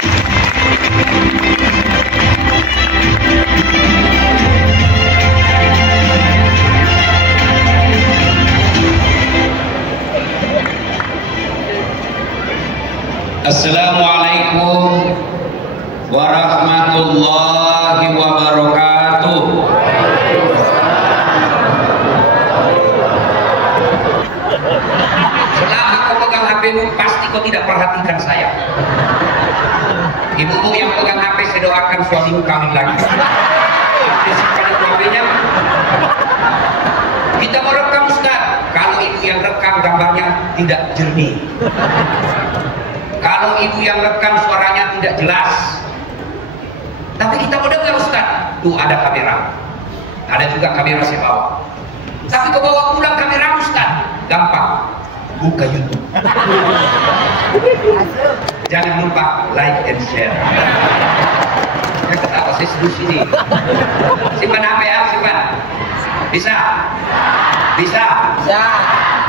Assalamualaikum warahmatullahi wabarakatuh. Selama kau pegang HP-mu, pasti kau tidak perhatikan saya. Ibumu yang pegang HP, saya doakan suamimu kawin lagi. Disimpan itu HP-nya. Kita mau rekam Ustaz. Kalau ibu yang rekam gambarnya tidak jernih, kalau ibu yang rekam suaranya tidak jelas, tapi kita mau dengar Ustaz. Tuh ada kamera, ada juga kamera saya bawa. Tapi kau bawa pulang kamera Ustaz, gampang, buka YouTube. Jangan lupa like and share. Ya kenapa saya sedus ini? Simpan HP ya, simpan. Bisa? Bisa? Bisa.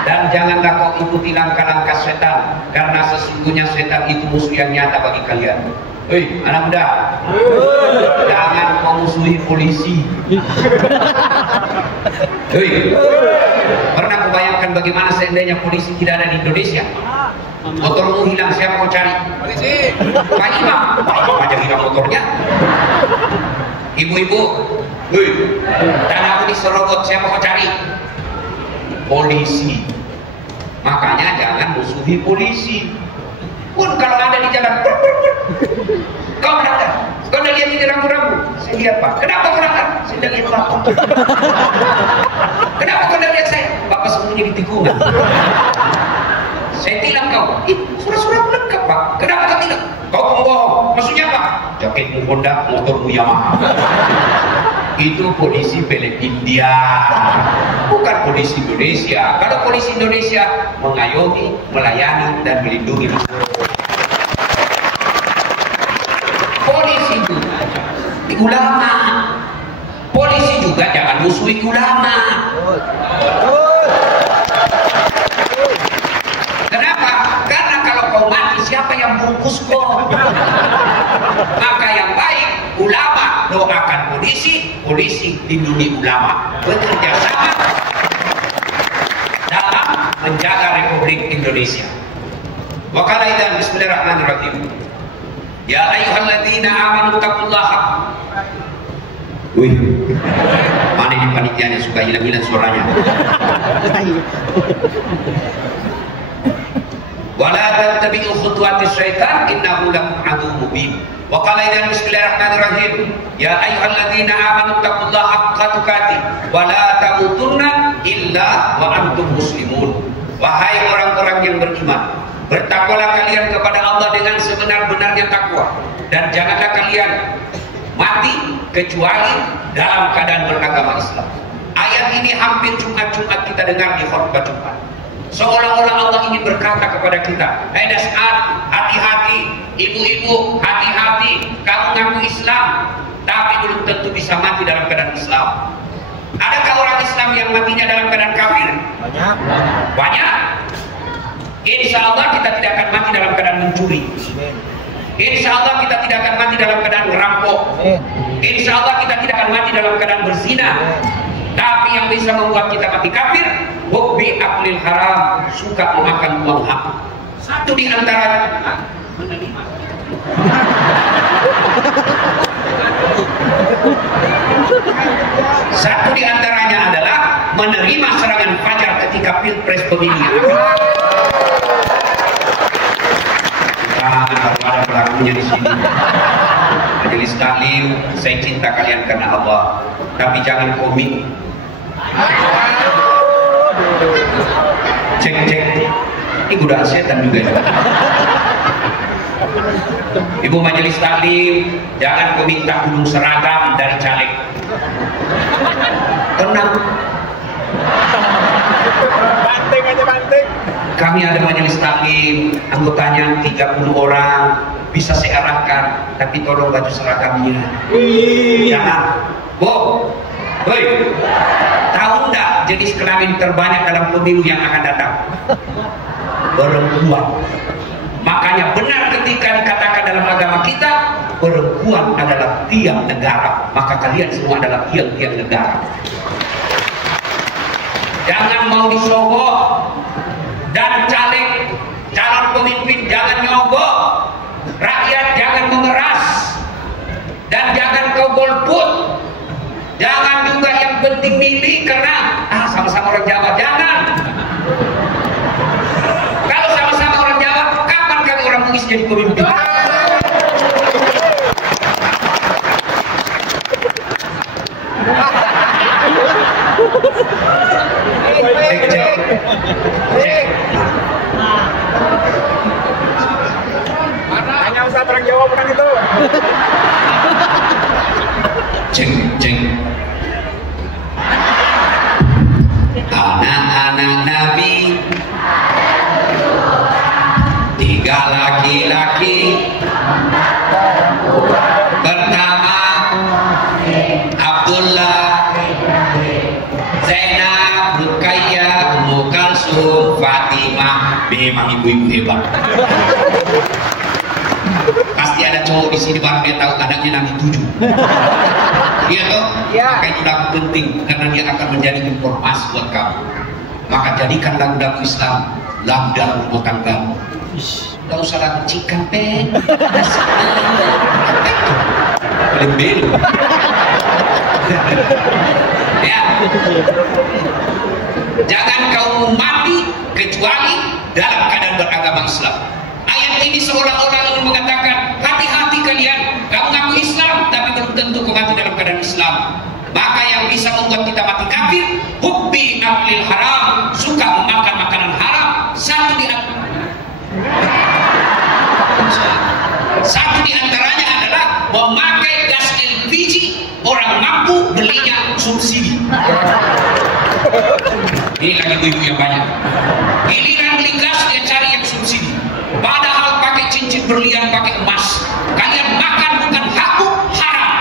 Dan janganlah kau ikuti langkah-langkah setan, karena sesungguhnya setan itu musuh yang nyata bagi kalian. Hei, anak muda, jangan kau musuhi polisi. Hei, pernah kau bayangkan bagaimana seandainya polisi tidak ada di Indonesia? Motormu hilang, siapa mau cari? Polisi. Pak Imam, Pak Imam aja hilang motornya. Ibu-ibu, dan aku diserobot, siapa mau cari? Polisi. Makanya jangan musuhi polisi. Pun kalau ada di jalan, kau melanggar, kau udah lihat ini rambu-rambu. Saya lihat Pak. Kenapa kau melanggar? Saya udah lihat Bapak. Kenapa kau udah lihat saya? Bapak sembunyi di tikungan. Saya tilang kau. Surat-surat lengkap Pak. Kenapa kau tilang? Kau pembohong. Maksudnya apa? Jaketmu Honda, motormu Yamaha. Itu polisi film India, bukan polisi Indonesia. Kalau polisi Indonesia mengayomi, melayani, dan melindungi masyarakat. Polisi juga ulama. Polisi juga jangan musuhi ulama. Kenapa? Karena kalau kau mati, siapa yang bungkus kau? Maka yang baik, ulama doakan polisi, polisi lindungi ulama. Bekerja sama dalam menjaga Republik Indonesia. Wa qala idzan bismillahirrahmanirrahim. Ya ayyuhalladzina amanu taqullaha. Wih, mana ini panitianya suka hilang-hilang suaranya. Wala tattabi'u khutuwatis syaitan innahu lakum aduwwun mubin. Wa qala idzan bismillahirrahmanirrahim. Ya ayyuhalladzina amanu taqullaha haqqa tuqatih wa la tamutunna illa wa antum muslimun. Wahai orang-orang yang beriman, bertakwalah kalian kepada Allah dengan sebenar-benarnya takwa, dan janganlah kalian mati kecuali dalam keadaan beragama Islam. Ayat ini hampir Jumat-Jumat kita dengar di khutbah Jumat. Seolah-olah Allah ingin berkata kepada kita, "Hai Das'ad, hati-hati, ibu-ibu, hati-hati, kamu ngaku Islam, tapi belum tentu bisa mati dalam keadaan Islam." Adakah orang Islam yang matinya dalam keadaan kafir? Banyak. Banyak. Insya Allah kita tidak akan mati dalam keadaan mencuri. Insya Allah kita tidak akan mati dalam keadaan ngerampok. Insya Allah kita tidak akan mati dalam keadaan berzina. Tapi yang bisa membuat kita mati kafir, hubbi aklil haram, suka memakan uang haram. Satu di antaranya menerima. Satu di antaranya adalah menerima serangan fajar ketika pilpres pemilihan. Ada pelakunya di sini. Majelis taklim, saya cinta kalian karena Allah, tapi jangan komit. Cek, ini godaan setan juga. Ibu majelis taklim, jangan kau minta gunung seragam dari caleg. Tenang. Banting aja banting. Kami ada majelis taklim, anggotanya 30 orang, bisa saya arahkan, tapi tolong baju seragamnya. Jangan. Woi, tahu enggak jenis kelamin terbanyak dalam pemilu yang akan datang? Perempuan. Makanya benar ketika dikatakan dalam agama perempuan adalah tiang negara, maka kalian semua adalah tiang-tiang negara. Jangan mau disogok, dan caleg, calon pemimpin jangan nyogok, rakyat jangan memeras, dan jangan kau golput. Jangan juga yang penting milih karena sama-sama orang Jawa, jangan. Kalau sama-sama orang Jawa, kapan kami orang Bugis jadi pemimpin? Hanya usah orang Jawa bukan itu. Ceng. Anak-anak Nabi, 3 laki-laki. Pertama Abdullah, Zainab, Ruqayyah, Ummu Kalsum, Fatimah. Memang ibu-ibu hebat. Pasti ada cowok di sini baru dia tahu anaknya Nabi 7. Iya toh? Ya. Maka itu lagu penting karena dia akan menjadi informasi buat kamu. Maka jadikan lagu-lagu Islam lagu rumah tanggamu. Tidak usah lagu cikan pen. Belum. Ya. Jangan kau mati kecuali dalam keadaan beragama Islam. Ayat ini seolah-olah ingin mengatakan, hati-hati kalian, kamu ngaku Islam tapi belum tentu kau mati dalam keadaan Islam. Maka yang bisa membuat kita mati kafir, hubbi aklil haram, suka memakan makanan haram. Satu di antaranya adalah memakai gas LPG. Orang mampu belinya subsidi. Ini lagi ibu-ibu yang banyak. Giliran beli gas dia cari yang subsidi. Padahal pakai cincin berlian, pakai emas. Kalian makan bukan hakku, haram.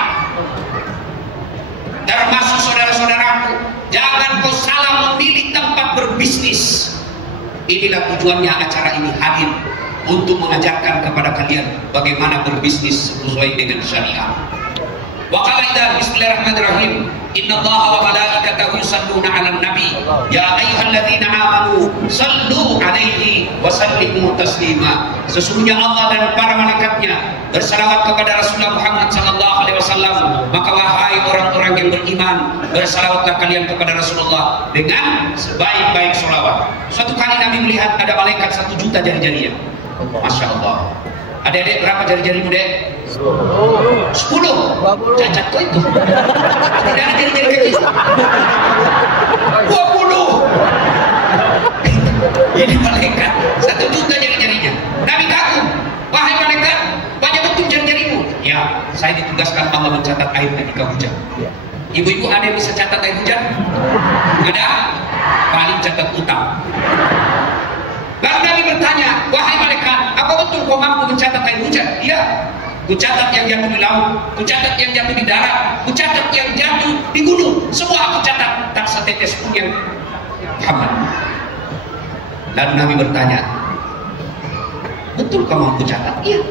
Termasuk saudara-saudaraku, jangan kau salah memilih tempat berbisnis. Inilah tujuannya acara ini hadir, untuk mengajarkan kepada kalian bagaimana berbisnis sesuai dengan syariat. Wa qala bismillahirrahmanirrahim. Innallaha wa malaikatahu yusalluna 'alan nabi ya ayyuhalladzina amanu sallu 'alaihi wa sallimu taslima. Sesungguhnya Allah dan para malaikatnya bersalawat kepada Rasulullah Muhammad sallallahu alaihi wasallam. Maka wahai orang-orang yang beriman, bersalawatlah kalian kepada Rasulullah dengan sebaik-baik salawat. Suatu kali Nabi melihat ada malaikat 1 juta jari-jarinya. Masya Allah. Adik-adik berapa jari-jarimu, Dek? 10. Cacat kok itu. Tidak ada jari-jari kaki. 20. Ini malaikat 1 juta jari-jarinya. Nabi kagum. Wahai malaikat, banyak betul jari-jarimu. Ya, saya ditugaskan Allah mencatat air ketika hujan. Ibu-ibu ada yang bisa catat air hujan? Ada? Paling catat utang. Lalu Nabi bertanya, wahai malaikat, apa betul kau mampu mencatat air hujan? Iya. Ku catat yang jatuh di laut, ku catat yang jatuh di darat, ku catat yang jatuh di gunung. Semua aku catat, tak setetes pun yang Muhammad. Lalu Nabi bertanya, betul kau mampu catat? Iya.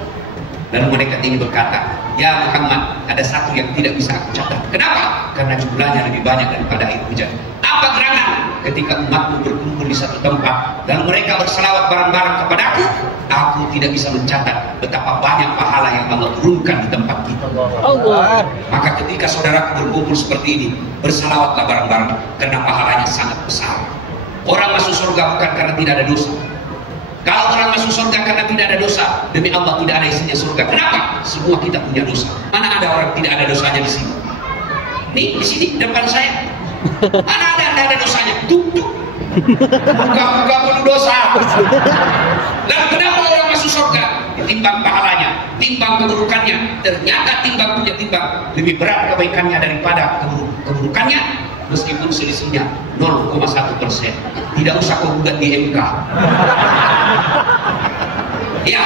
Lalu malaikat ini berkata, ya Muhammad, ada satu yang tidak bisa aku catat. Kenapa? Karena jumlahnya lebih banyak daripada air hujan. Apa gerangan? Ketika umatmu berkumpul di satu tempat dan mereka berselawat bareng-bareng kepadaku, aku tidak bisa mencatat betapa banyak pahala yang Allah turunkan di tempat kita. Allah. Maka ketika saudaraku berkumpul seperti ini, berselawatlah bareng-bareng karena pahalanya sangat besar. Orang masuk surga bukan karena tidak ada dosa. Kalau orang masuk surga karena tidak ada dosa, demi Allah tidak ada isinya surga. Kenapa? Semua kita punya dosa. Mana ada orang tidak ada dosanya di sini? Nih di sini depan saya. Mana ada dosanya? Tuk. Buka penuh dosa. Lalu kenapa orang masuk surga? Ditimbang pahalanya, timbang keburukannya. Ternyata timbang punya timbang lebih berat kebaikannya daripada keburukannya. Meskipun selisihnya 0,1%. Tidak usah kau gugat di MK. Ya,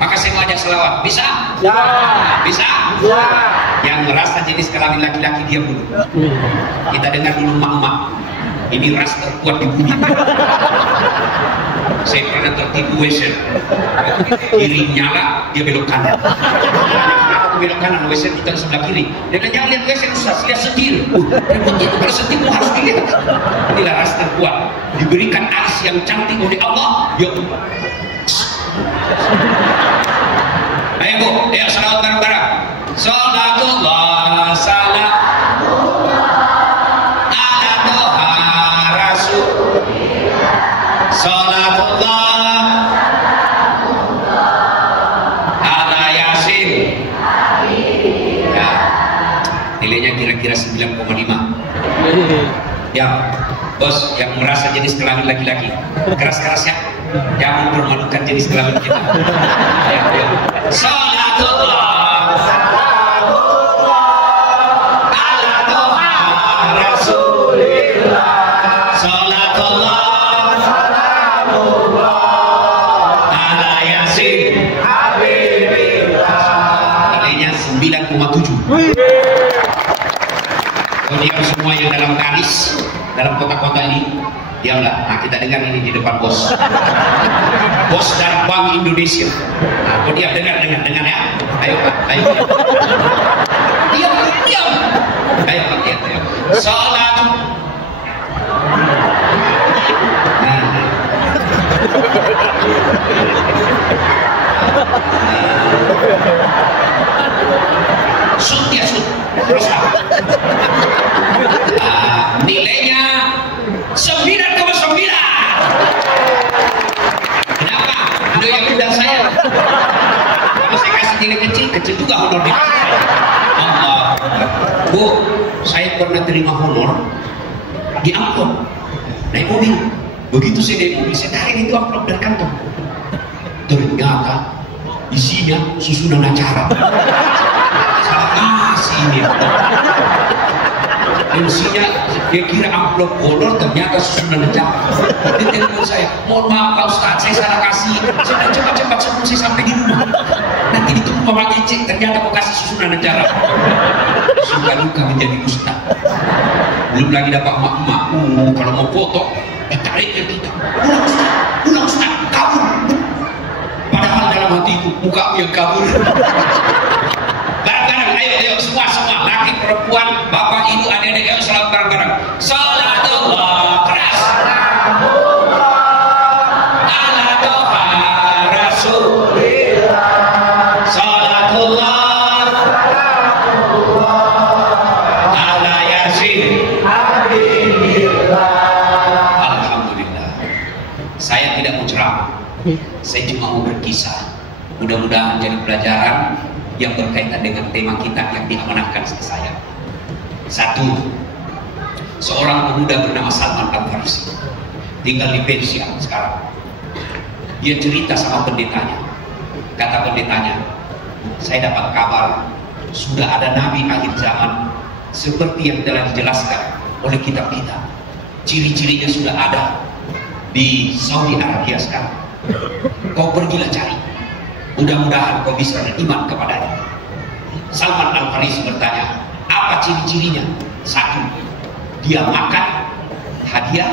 maka semuanya selawat. Bisa? Ya. Bisa? Ya. Yang merasa jenis kelamin laki-laki dia dulu. Kita dengar dulu mak-mak. Ini ras terkuat di bumi. Saya pernah tertipu WC. Kiri nyala, dia belok kanan. aku belok kanan, WC kita sebelah kiri. Dia bilang jangan lihat WC Ustaz, lihat setir. Repotnya itu kalau setir harus dilihat. Inilah ras terkuat. Diberikan alis yang cantik oleh Allah. Ya Allah. Ayo Bu, ayo salawat bareng-bareng. Salatullah salam ala toha rasul. Salatullah ala yasin. Ya, nilainya kira-kira 9,5. Ya, bos yang merasa jenis kelamin laki-laki keras-keras ya, jangan mempermalukan jenis kelamin kita. Ayo. Salatullah ala toha rasulillah. Salatullah ala yasin habibillah. Nilainya 9,7. Kemudian semua yang dalam garis dalam kota-kota ini, diamlah. Nah, kita dengar ini di depan bos. Bos dari Bank Indonesia. Nah, dia dengar ya. Ayo Pak, ayo. Diam. Ayo Pak, ayo. Salat. Sud ya sud. Terus Pak. Nilainya 9,9. Kenapa? Ada yang undang saya. Kalau saya kasih nilai kecil juga honor dikasih saya. Allah. Bu, saya pernah terima honor di amplop naik mobil. Begitu saya naik mobil, saya tarik itu amplop dari kantong. Ternyata isinya susunan acara. Salah kasih ini. Isinya dia kira amplop honor, ternyata susunan acara. Dia telepon saya, mohon maaf Pak Ustaz, saya salah kasih. Saya cepat-cepat sebelum saya sampai di rumah. Nanti ditunggu Mama Ece, ternyata mau kasih susunan acara. Suka luka menjadi ustaz. Belum lagi dapat emak-emak. Kalau mau foto, ditarik ke kita. Pulang Ustaz, kabur. Padahal dalam hatiku, mukamu yang kabur. Bareng-bareng, ayo semua, laki, perempuan, bapak, ibu, adik-adik, ayo salat bareng-bareng. Salatullah keras ala toha rasulillah. Salatullah ala yasin habibillah. Alhamdulillah. Saya tidak mau ceramah, saya cuma mau berkisah. Mudah-mudahan jadi pelajaran yang berkaitan dengan tema kita yang diamanahkan ke saya. Satu, seorang pemuda bernama Salman Al-Farisi, tinggal di Persia sekarang. Dia cerita sama pendetanya. Kata pendetanya, saya dapat kabar sudah ada nabi akhir zaman seperti yang telah dijelaskan oleh kitab kita. Ciri-cirinya sudah ada di Saudi Arabia sekarang. Kau pergilah cari. Mudah-mudahan kau bisa beriman kepadanya. Salman Al-Farisi bertanya, apa ciri-cirinya? Satu, dia makan hadiah,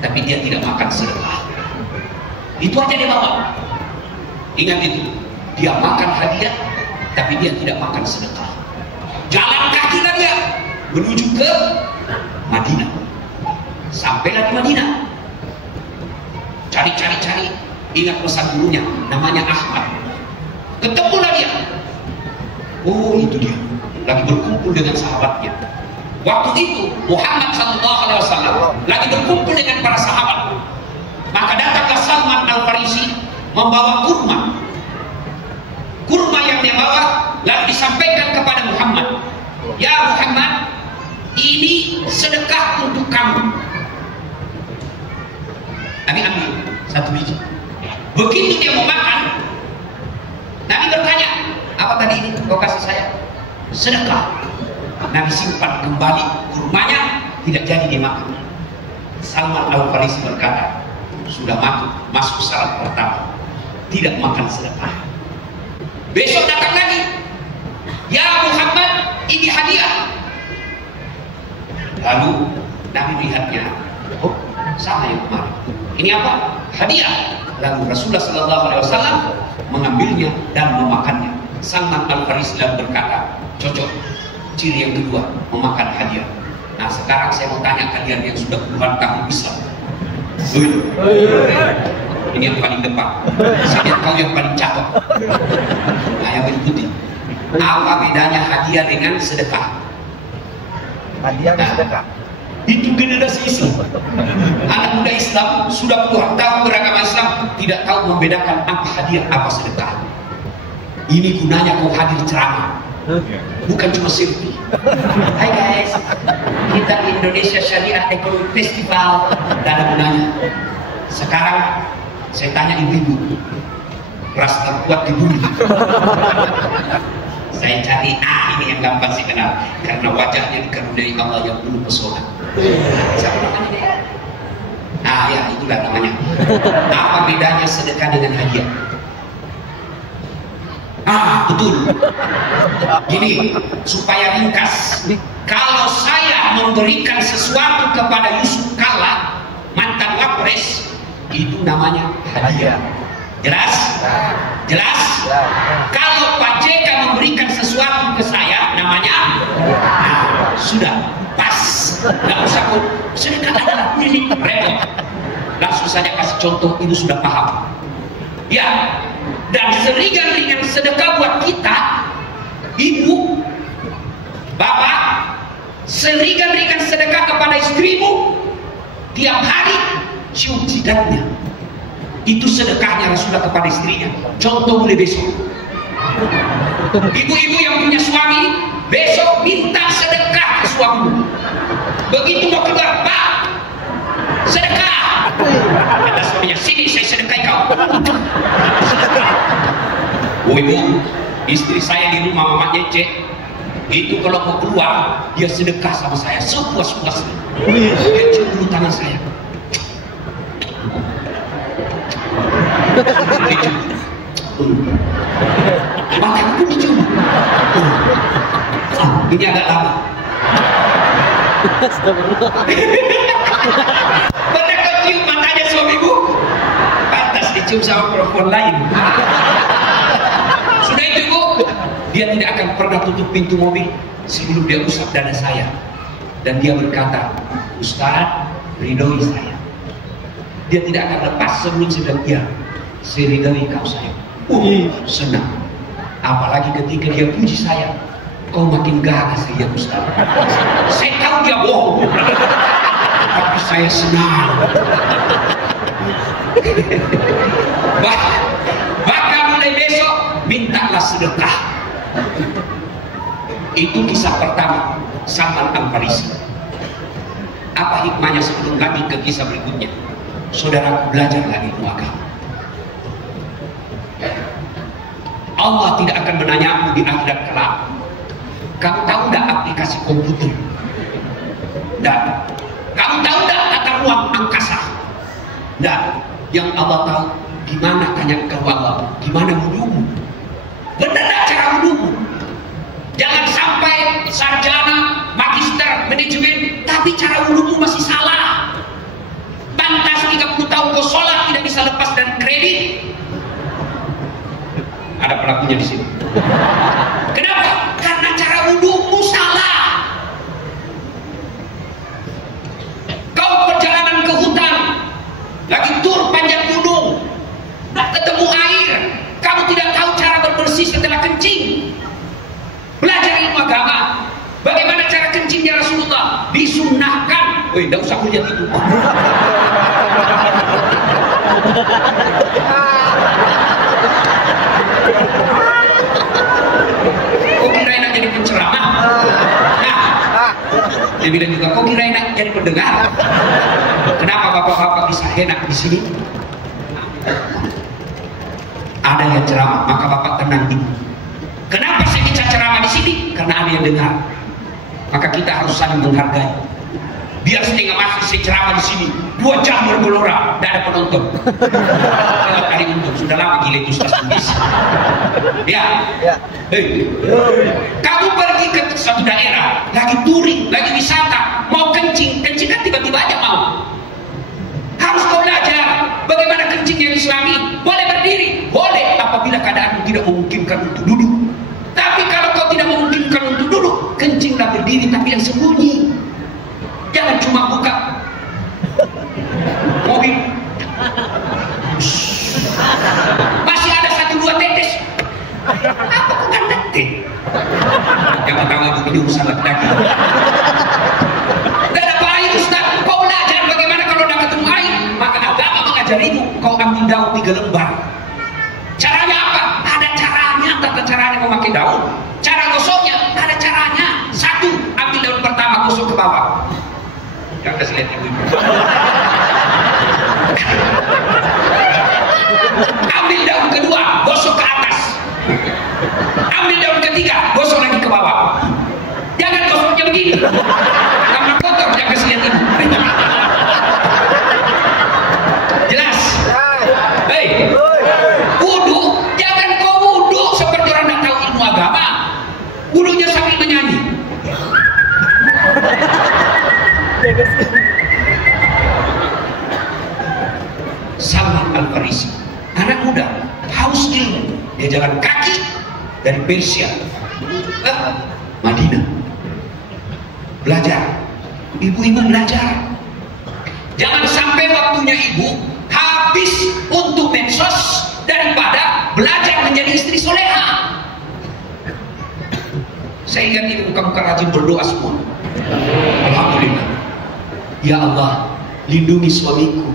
tapi dia tidak makan sedekah. Itu aja dia bawa. Ingat itu, dia makan hadiah, tapi dia tidak makan sedekah. Jalan kakilah dia menuju ke Madinah. Sampailah di Madinah. Cari, ingat pesan gurunya, namanya Ahmad. Ketemulah dia. Oh, itu dia. Lagi berkumpul dengan sahabatnya. Waktu itu Muhammad SAW lagi berkumpul dengan para sahabat. Maka datanglah Salman Al-Farisi membawa kurma. Kurma yang dia bawa lalu disampaikan kepada Muhammad. Ya Muhammad, ini sedekah untuk kamu. Nabi ambil satu biji. Begitu dia mau makan, Nabi bertanya, apa tadi ini kau kasih saya? Sedekah. Nabi simpan kembali kurmanya, tidak jadi dimakan. Salman Al-Farisi berkata, sudah masuk syarat pertama, tidak makan sedekah. Besok datang lagi, ya Muhammad, ini hadiah. Lalu Nabi melihatnya, oh sama yang kemarin. Ini apa? Hadiah. Lalu Rasulullah SAW mengambilnya dan memakannya. Salman Al-Farisi berkata, cocok. Ciri yang kedua, memakan hadiah. Nah sekarang saya mau tanya kalian yang sudah puluhan tahun Islam. Ini yang paling depan. Saya tahu yang paling cakep. Nah yang berikutnya, apa bedanya hadiah dengan sedekah? Hadiah dan sedekah. Itu generasi Islam. Anak muda Islam sudah puluhan tahun beragama Islam tidak tahu membedakan apa hadiah, apa sedekah. Ini gunanya kau hadir ceramah, bukan cuma selfie. Hai guys, kita di Indonesia Syariah Economic Festival. Tidak ada gunanya. Sekarang saya tanya ibu-ibu, ras terkuat di bumi. Saya cari ini yang gampang sih kenal, karena wajahnya dikaruniai Allah yang penuh pesona. Siapa namanya dia? Nah ya itulah namanya. Apa bedanya sedekah dengan hadiah? Betul. Gini, supaya ringkas. Kalau saya memberikan sesuatu kepada Yusuf Kalla, mantan Wapres, itu namanya hadiah. Jelas? Jelas? Kalau Pak JK memberikan sesuatu ke saya, namanya sudah pas. Nggak usah kok sedekah adalah milik repot. Langsung saja kasih contoh, itu sudah paham. Ya, dan seringan-ringan sedekah buat kita, ibu, bapak, seringan-ringan sedekah kepada istrimu, tiap hari cium jidatnya. Itu sedekahnya Rasulullah kepada istrinya. Contoh mulai besok. Ibu-ibu yang punya suami, besok minta sedekah ke suamimu. Begitu mau keluar, Pak, sedekah. Kata suaminya, sini saya sedekahi kau. Oh ibu, istri saya di rumah mamanya cek, itu kalau mau keluar dia sedekah sama saya sepuas-puasnya. Dia cium dulu tangan saya. Dicium. Mata pun dicium. Ini agak lama. Pernah kau cium matanya suamimu? Pantas dicium sama perempuan lain. Sudah itu ibu, dia tidak akan pernah tutup pintu mobil sebelum dia usap dada saya. Dan dia berkata, Ustaz, ridhoi saya. Dia tidak akan lepas sebelum sedang dia. Saya ridhoi kau sayang. Senang. Apalagi ketika dia puji saya, kau makin gagas ya Ustaz. Saya tahu dia bohong, tapi saya senang. Maka mulai besok mintalah sedekah. Itu kisah pertama Salman Al-Farisi. Apa hikmahnya sebelum lanjut ke kisah berikutnya? Saudaraku, belajarlah ilmu agama. Allah tidak akan menanyamu di akhirat kelak. Kamu tahu tidak aplikasi komputer? Tidak. Kamu tahu tidak tata ruang angkasa? Tidak. Yang Allah tahu, gimana tanya ke Allah, gimana wudumu? Benar tidak cara wudumu? Jangan sampai sarjana, magister, manajemen, tapi cara wudumu masih salah. Pantas 30 tahun kau sholat tidak bisa lepas dari kredit. Ada pelakunya di sini. Kenapa? Karena cara wudumu salah. Kau perjalanan ke hutan, lagi tur panjang gunung, ketemu air, kamu tidak tahu cara berbersih setelah kencing. Belajar ilmu agama. Bagaimana cara kencingnya Rasulullah? Disunnahkan. Woi, tidak usah kulihat itu. Kok kira enak jadi penceramah? Nah, dia bilang juga, kok kira enak jadi pendengar? Kenapa bapak-bapak bisa enak di sini? Ada yang ceramah, maka bapak tenang ibu. Kenapa saya bisa ceramah di sini? Karena ada yang dengar. Maka kita harus saling menghargai. Biar setengah masuk saya ceramah di sini 2 jam bergelora, tidak ada penonton. Kalau kali untung sudah lama gila itu Ustaz Bugis. Ya. Hey. Kamu pergi ke satu daerah, lagi touring, lagi wisata, mau kencing kan tiba-tiba aja mau. Harus kau belajar bagaimana kencing yang Islami. Boleh berdiri, boleh apabila keadaan tidak memungkinkan untuk duduk. cantik. Yang pertama ini urusan laki-laki. Dan apa air Ustaz? Kau belajar bagaimana kalau tidak ketemu air? Maka agama mengajarimu kau ambil daun 3 lembar. Caranya apa? Ada caranya. Tata caranya memakai daun. Cara gosoknya ada caranya. 1, ambil daun pertama gosok ke bawah. Jangan kasih lihat ibu-ibu. Ambil daun kedua, gosok ke atas. Ambil daun ketiga, gosok lagi ke bawah. Jangan gosoknya begini. Karena kotor, jangan kasih lihat ibu. Jelas? Hei, wudu, jangan kau wudu seperti orang yang tahu ilmu agama. Wudunya sambil menyanyi. Salman Al-Farisi, anak muda, haus ilmu, dia jalan kaki dari Persia ke Madinah, belajar. Ibu-ibu belajar. Jangan sampai waktunya ibu habis untuk medsos daripada belajar menjadi istri soleha. Saya ingat ini muka-muka rajin berdoa semua. Alhamdulillah. Ya Allah, lindungi suamiku.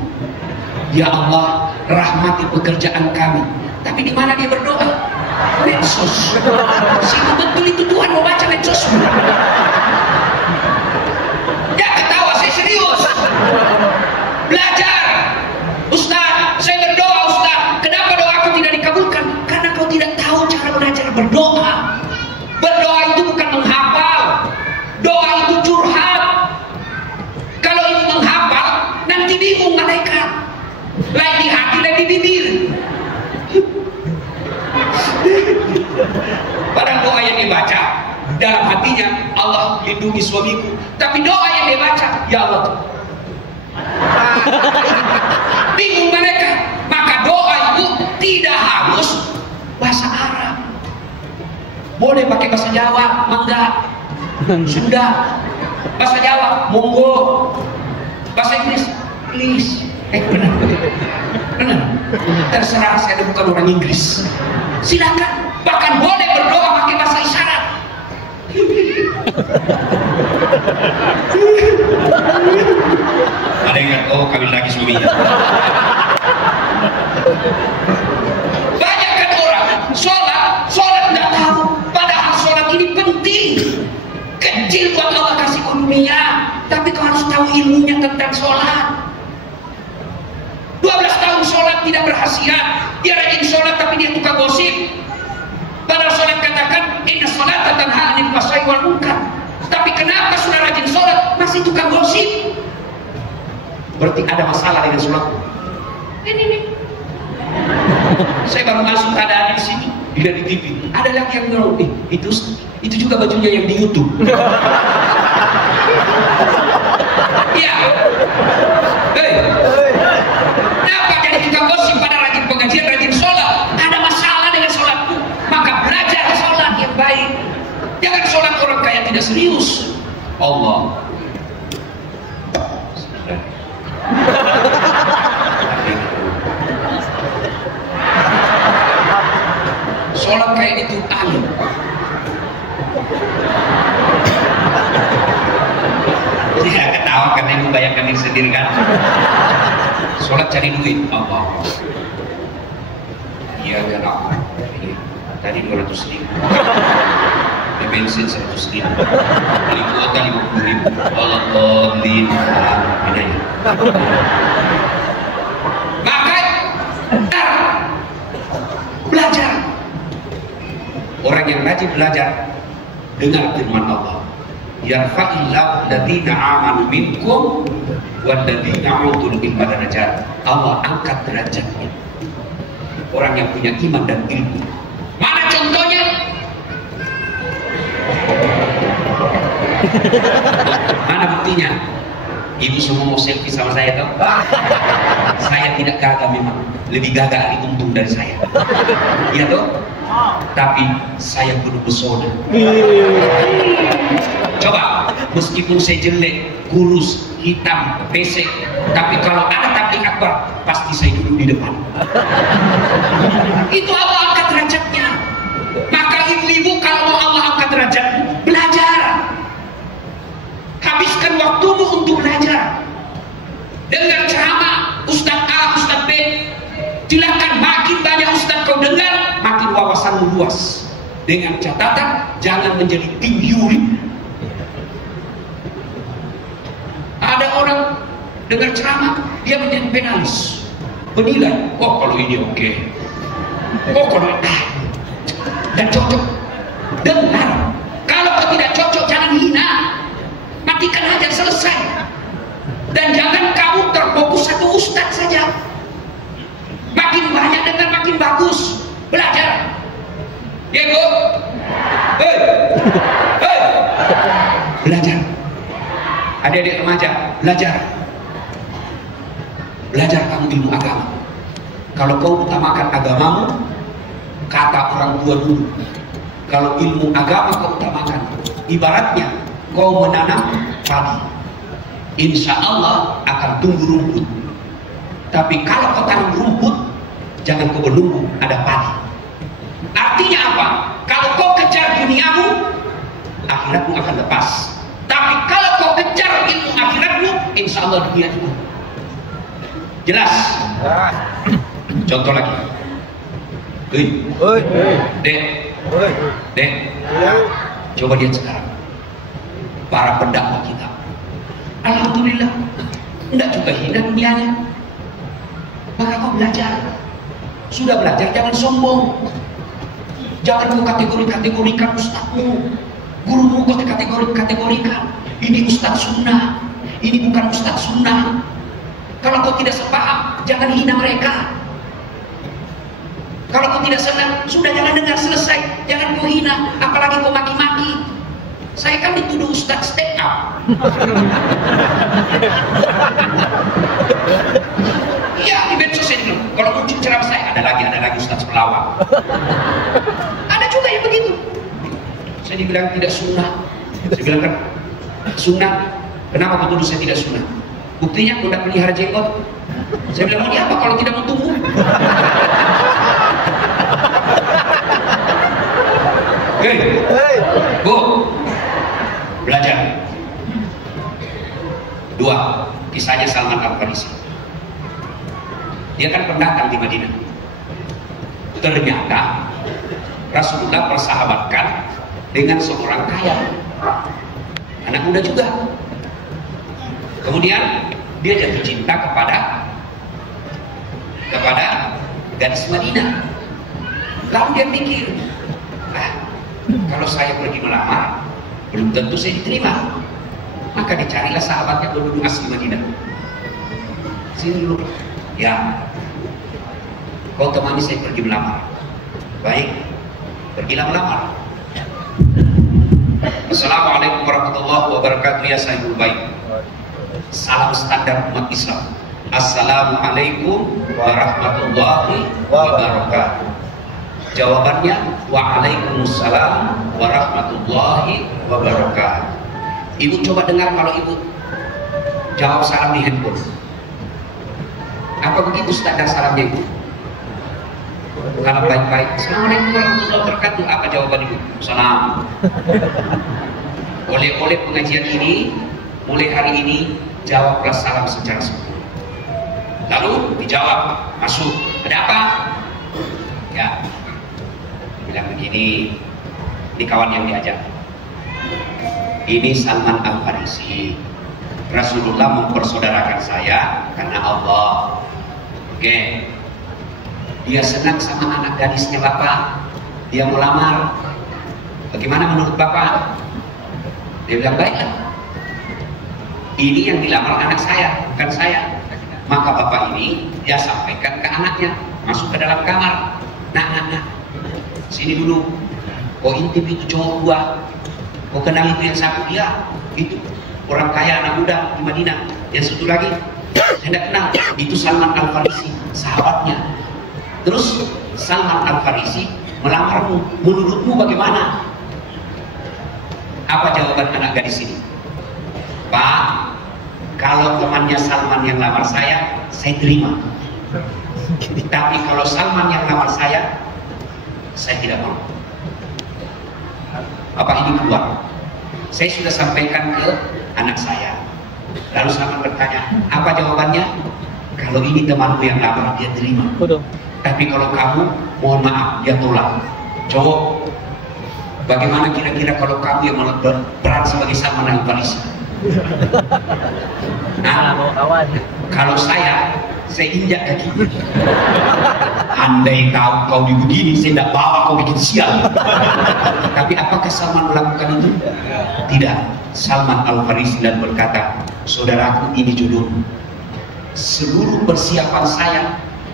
Ya Allah, rahmati pekerjaan kami. Tapi di mana dia berdoa? Medsos. Sibuk betul itu Tuhan mau baca medsos. Ya ketawa, saya serius. Belajar. Ustaz, saya berdoa Ustaz. Kenapa doaku tidak dikabulkan? Karena kau tidak tahu cara belajar berdoa. Berdoa itu bukan menghafal. Doa itu curhat. Kalau itu menghafal, nanti bingung malaikat. Lain di hati, lain di bibir. Padahal doa yang dibaca dalam hatinya, Allah lindungi suamiku. Tapi doa yang dia baca, ya Allah, bingung mereka. Maka doa itu tidak harus bahasa Arab. Boleh pakai bahasa Jawa, mangga. Sunda, bahasa Jawa, monggo. Bahasa Inggris, please. Benar. Terserah, saya bukan orang Inggris. Silakan. Bahkan boleh berdoa pakai bahasa isyarat. Ada yang ingat, oh kawin lagi suaminya. Banyak kan orang sholat nggak tahu. Padahal sholat ini penting. Kecil buat Allah kasih dunia, tapi kau harus tahu ilmunya tentang sholat. 12 tahun sholat tidak berkhasiat. Dia rajin sholat tapi dia tukang gosip. Padahal sholat katakan inna sholata tanha 'anil fahsya'i wal munkar. Tapi kenapa sudah rajin sholat masih tukang gosip? Berarti ada masalah dengan sholat. Ini. Saya baru masuk keadaan di sini, dilihat di TV. Ada lagi yang bilang, itu juga bajunya yang di YouTube. Iya. Hei. Kenapa jadi tukang gosip pada rajin pengajian, rajin sholat? Ada masalah dengan sholatku. Maka belajar sholat yang baik. Jangan sholat orang kaya tidak serius. Allah. Sholat kayak itu alim. Dia ketawa karena ibu bayangkan diri sendiri kan. Sholat cari duit, apa? Iya kan apa? Tadi 200.000. Beli bensin 100.000. Beli kuota 50.000. Allah tolin. Ini. Maka belajar. Orang yang rajin belajar dengar firman Allah. Yarfa'illahu alladziina aamanu minkum walladziina utul ilma darajat. Allah angkat derajatnya orang yang punya iman dan ilmu. Mana contohnya? Mana buktinya? Ibu semua mau selfie sama saya toh? Saya tidak gagah memang, lebih gagah Ali Untung dari saya. Iya toh? Tapi saya penuh pesona. Coba, meskipun saya jelek, kurus, hitam, pesek, tapi kalau ada tabligh akbar, pasti saya duduk di depan. Itu Allah angkat derajatnya. Maka Ibu kalau mau Allah angkat derajatmu, belajar. Habiskan waktumu untuk belajar. Dengar ceramah Ustaz A, Ustaz B. Silakan, makin banyak Ustaz kau dengar, makin wawasanmu luas. Dengan catatan jangan menjadi tim yuri. Ada orang dengar ceramah, dia menjadi penalis, penilai. Oh kalau ini oke. Oh kalau dan cocok. Dengar. Kalau kau tidak cocok jangan hina. Matikan aja, selesai. Dan jangan kamu terfokus satu ustaz saja. Makin banyak dengar makin bagus. Belajar. Ya Bu. Hei. Hei. Belajar. Adik-adik remaja, belajar. Belajar kamu ilmu agama. Kalau kau utamakan agamamu, kata orang tua dulu. Kalau ilmu agama kau utamakan, ibaratnya kau menanam padi, insya Allah akan tumbuh rumput. Tapi kalau kau tanam rumput, jangan kau menunggu ada padi. Artinya apa? Kalau kau kejar duniamu, akhiratmu akan lepas. Tapi kalau kau kejar ilmu akhiratmu, insya Allah dunia juga. Jelas? Contoh lagi. Dek, Dek, coba lihat sekarang para pendakwah kita. Alhamdulillah, tidak juga hina dunianya. Maka kau belajar. Sudah belajar, jangan sombong. Jangan kau kategorikan ustazmu, gurumu kau kategorikan. Ini ustaz sunnah, ini bukan ustaz sunnah. Kalau kau tidak sepaham, jangan hina mereka. Kalau kau tidak senang, sudah jangan dengar, selesai. Jangan kau hina, apalagi kau maki-maki. Saya kan dituduh ustaz step up. Iya, di medsos ini. Kalau muncul ceramah saya, ada lagi ustaz pelawak. Ada juga yang begitu. Saya dibilang tidak sunnah. Saya bilang kan, sunnah. Kenapa kau tuduh saya tidak sunnah? Buktinya kau tidak pelihara jenggot. Saya bilang, mau apa kalau tidak mau tumbuh? Hei, Bu, belajar. 2, kisahnya Salman Al-Farisi. Dia kan pendatang di Madinah. Ternyata Rasulullah persahabatkan dengan seorang kaya, anak muda juga. Kemudian dia jatuh cinta kepada gadis Madinah. Lalu dia pikir, kalau saya pergi melamar, belum tentu saya diterima. Maka dicarilah sahabatnya penduduk asli Madinah. Sini dulu, ya, kau temani saya pergi melamar. Baik, pergilah melamar. Assalamualaikum warahmatullahi wabarakatuh. Ya sahibul baik. Salam standar umat Islam. Assalamualaikum warahmatullahi wabarakatuh. Jawabannya waalaikumsalam warahmatullahi wabarakatuh. Ibu coba dengar kalau ibu jawab salam di handphone. Apa begitu standar salamnya ibu? Kalau baik-baik, assalamualaikum warahmatullahi wabarakatuh. Apa jawaban ibu? Salam. Oleh pengajian ini, mulai hari ini jawablah salam secara sempurna. Lalu dijawab, masuk. Ada apa? Ya, bilang begini, ini kawan yang diajak. Ini Salman Al-Farisi. Rasulullah mempersaudarakan saya karena Allah. Oke. Dia senang sama anak gadisnya Bapak. Dia melamar. Bagaimana menurut Bapak? Dia bilang, baiklah. Ini yang dilamar anak saya, bukan saya. Maka Bapak ini dia sampaikan ke anaknya, masuk ke dalam kamar. Nah, sini dulu. Kau intip itu cowok gua. Kau kenal itu yang satu, dia itu orang kaya anak muda di Madinah. Yang satu lagi saya tidak kenal, itu Salman Al-Farisi, sahabatnya. Terus Salman Al-Farisi melamarmu, menurutmu bagaimana? Apa jawaban anak gadis ini? Pak, kalau temannya Salman yang lamar saya terima. Tapi kalau Salman yang lamar saya tidak mau. Bapak ini keluar. Saya sudah sampaikan ke anak saya. Lalu Salman bertanya, apa jawabannya? Kalau ini temanmu yang lapar, dia terima. Tapi kalau kamu, mohon maaf, dia tolak. Cowok, bagaimana kira-kira kalau kamu yang berperan sebagai Salman Al-Farisi? Nah, kalau saya injak kakinya. Andai tahu kau begini, saya tidak bawa kau bikin sial. Tapi apakah Salman melakukan itu? Tidak. Salman Al-Farisi dan berkata, saudaraku, ini jodohmu. Seluruh persiapan saya,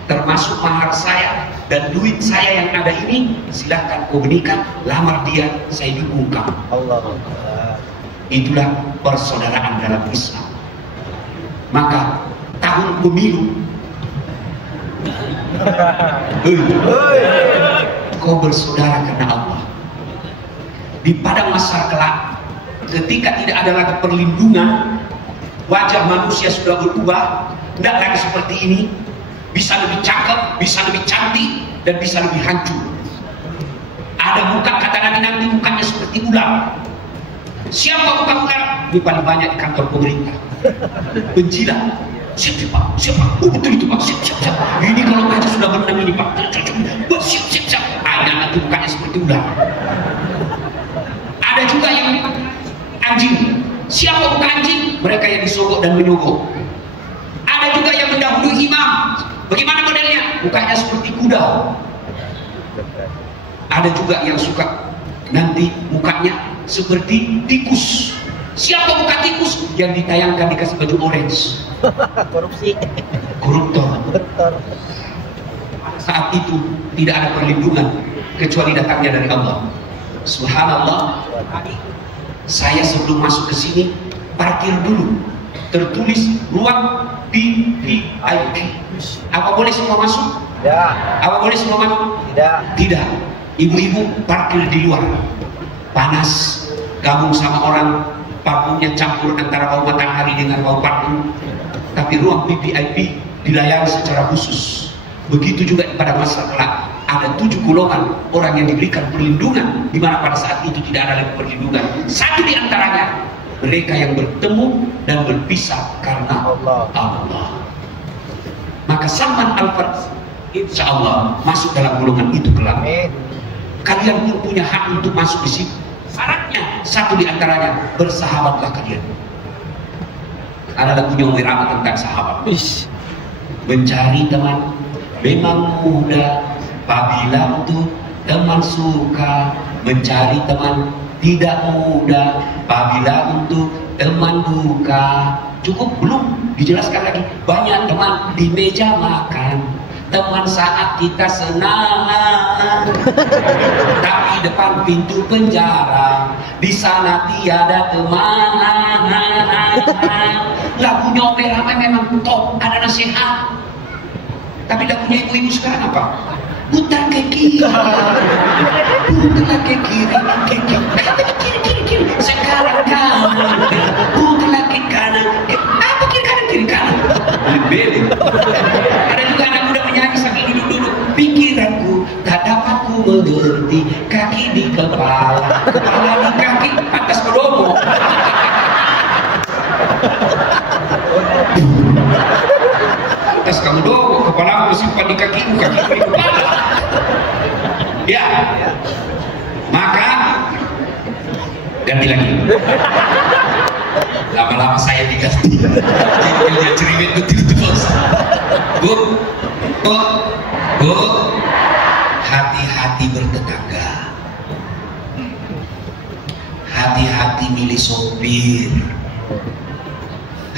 termasuk mahar saya dan duit saya yang ada ini, silahkan kau berikan, lamar dia, saya dukung kamu. Allah. Itulah persaudaraan dalam Islam. Maka tahun pemilu, kau bersaudara karena Allah. Di padang mahsyar kelak, ketika tidak ada lagi perlindungan, wajah manusia sudah berubah, tidak lagi seperti ini, bisa lebih cakep, bisa lebih cantik, dan bisa lebih hancur. Ada muka, kata Nabi, nanti mukanya seperti ular. Siapa bukan ular? Ini paling banyak di kantor pemerintah. Penjilat. Siap Pak, siap Pak. Oh betul itu Pak, siap. Ini kalau aja sudah berenang ini Pak. Siap. Nanti mukanya seperti ular. Ada juga yang anjing. Siapa bukan anjing? Mereka yang disogok dan menyogok. Ada juga yang mendahului imam. Bagaimana modelnya? Mukanya seperti kuda. Ada juga yang suka nanti mukanya seperti tikus. Siapa bukan tikus? Yang ditayangkan dikasih baju orange. Korupsi. Koruptor. Saat itu tidak ada perlindungan kecuali datangnya dari Allah. Subhanallah. Saya sebelum masuk ke sini parkir dulu. Tertulis ruang VIP. Apa boleh semua masuk? Tidak. Apa boleh semua masuk? Tidak. Ibu-ibu parkir di luar. Panas, gabung sama orang, parfumnya campur antara bau matahari dengan bau parfum. Tapi ruang VIP dilayani secara khusus. Begitu juga pada masa kelak, ada 7 golongan orang yang diberikan perlindungan, di mana pada saat itu tidak ada lagi perlindungan. Satu di antaranya, mereka yang bertemu dan berpisah karena Allah. Maka Salman Al-Farisi, insya Allah masuk dalam golongan itu kelak. Kalian pun punya hak untuk masuk di situ. Syaratnya satu di antaranya, bersahabatlah kalian. Ada lagunya Umar Ahmad tentang sahabat. Mencari teman memang mudah, apabila untuk teman suka. Mencari teman tidak mudah, apabila untuk teman duka. Cukup belum dijelaskan lagi. Banyak teman di meja makan, teman saat kita senang, tapi depan pintu penjara, di sana tiada teman. Lagunya Omel Ramai memang top, ada nasihat. Tapi lagunya ibu-ibu sekarang apa? Putar ke kiri, putar ke kiri, kiri. Sekarang kanan, putar ke kanan. Apa kiri kanan? Beli. Ada juga anak muda menyanyi saking duduk. Pikiranku tak dapat ku mengerti, kaki di kepala, kepala di kaki, atas kodomo. Atas kamu doang, kepala aku simpan di kakimu, kakimu di kepala. Ya, maka ganti lagi. Lama-lama saya diganti. Dia cerewet betul terus. Bu, hati-hati bertetangga. Hati-hati milih sopir.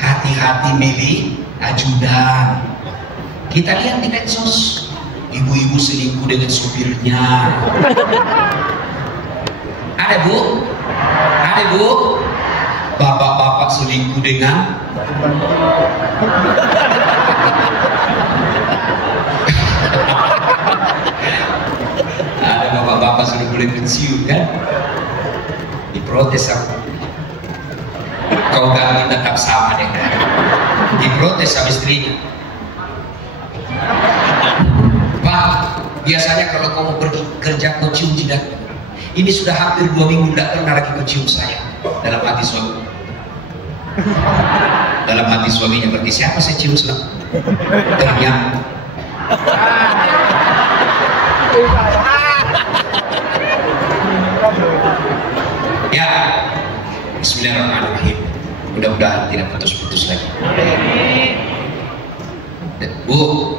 Hati-hati milih ajudan. Kita lihat di medsos, ibu-ibu selingkuh dengan sopirnya. Ada bu? Bapak-bapak selingkuh dengan ada bapak-bapak selingkuh dengan pensiun kan? Diprotes apa? Kau kami tetap sama dengan diprotes sama istrinya. Pak, biasanya kalau kau mau pergi kerja kau cium jidat. ini sudah hampir 2 minggu tidak pernah lagi kau cium saya. Dalam hati suami. Dalam hati suaminya berarti siapa saya cium selama? Ternyata. Ya, bismillahirrahmanirrahim. Mudah-mudahan tidak putus-putus lagi. Bu,